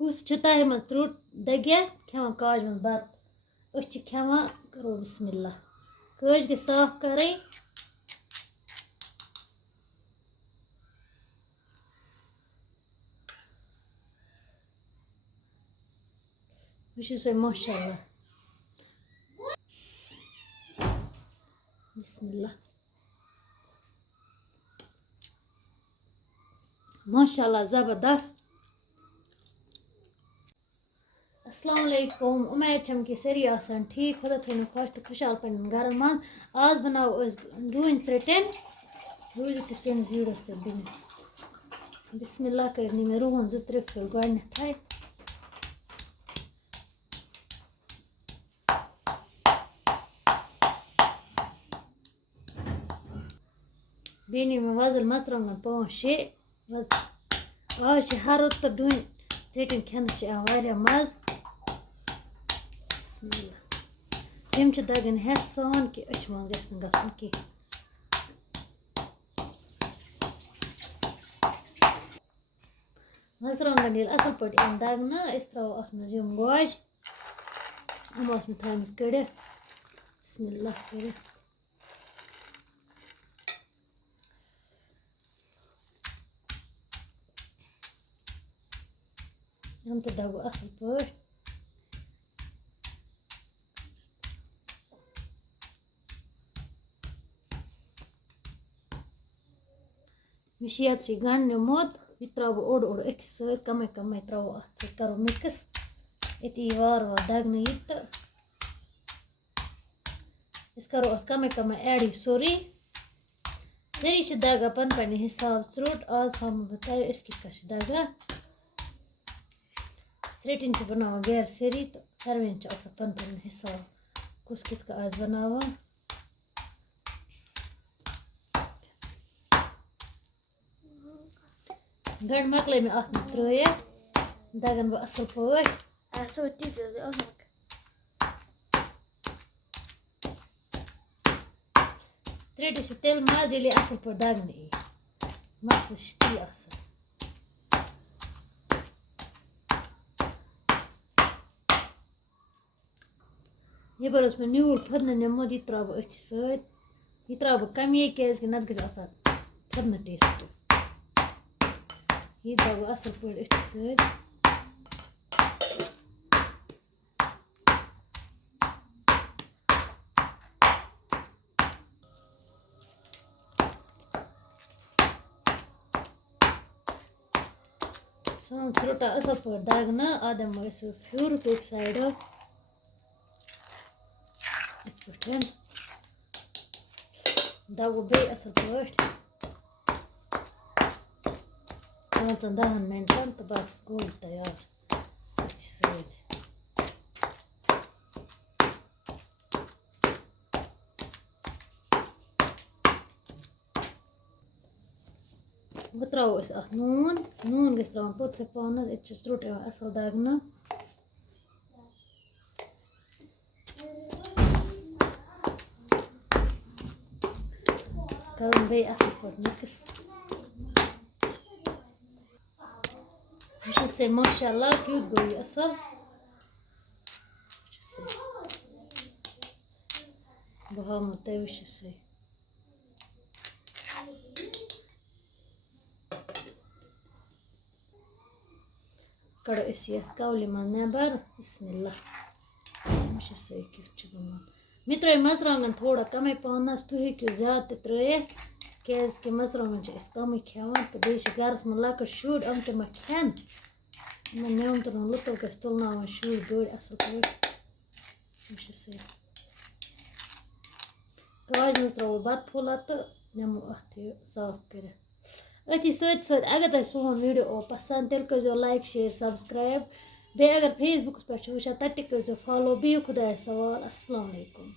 Kus chitay man trut dagya khewan kaj man bat. Öch khewan karo bismillah. Kaj ke saaf karay. Wish say mashallah. Bismillah. MashaAllah zabardast. अस्सलाम वालेकुम उम्मीद छम कि सारी आसान ठीक खुदा थोन खुश तो खुशहाल पन घर मन आज बनाओ अस डून सटन रूज तो सन वीडियो से दिन बिस्मिल्लाह करनी में रूहन जुत्र फिर गण थाय बेनी में वजल मसरंग पांच छे आज हर तो डून सटन खन से वारिया मज Tim छ दगन हसान कि अचमान गसन गसन कि मसरंगन ये असल पट इन दगना इस तरह अथ मज यम गोज अमस में थामस कड़े बिस्मिल्लाह करे हम तो दगो असल पट Mishiyat si ganne mod vitravu oड़ eti săt kamai travu at karo mix eti varva dagna itta is karo kamai adi sori seri ch daga pan pani hisab srut az हम बताए इसकी कश daga sretin ch बनावा गैर seri तो सर्वेन च असा pan pani hisab कुछ कित का आज बनावा गंड मकले में अथ मज त्रिय दगन बह असल पट त्रेट तेल मज ये असल पट दगन मसल ती ये बर में न्यूल फदन नमोद यह त्रा अथ सत यह त्रा कमी क्या नत ग फदन टेस्ट यह दाव असल पे अथ सत सोन रोटा असल पे दगना आदम फ्यूर पे साइड दगो बे असल पे 5-10 मिनटन तो बस गोल तैयार बह त्रो अत नून गस त्रा पोत पानस ये त्रुट असल दगना कर बे असल पे मिक्स से माशाल्लाह क्यूट गई असल बहा मत से कड़ो इस कवल मन नबर बिस्मिल्लाह से क्यूट मे त्रे मसरंगन थोड़ा कमे पानस तुम हेकू ज्यादा त्रित क्या मसरंगन कम खेवान तो बे गरस में लकट शुर अम तम खेन नेम तो लुत्फ गस तुलना शुर गड़ असल पे काज मज त्रो बत फुला तो नमो अत साफ कर अथी सत अगर तुम सोन वीडियो पसंद तेल कर लाइक शेयर सब्सक्राइब बे अगर फेसबुक पे वुचान तक कर फॉलो बिहु खुदा सवाल अस्सलाम वालेकुम।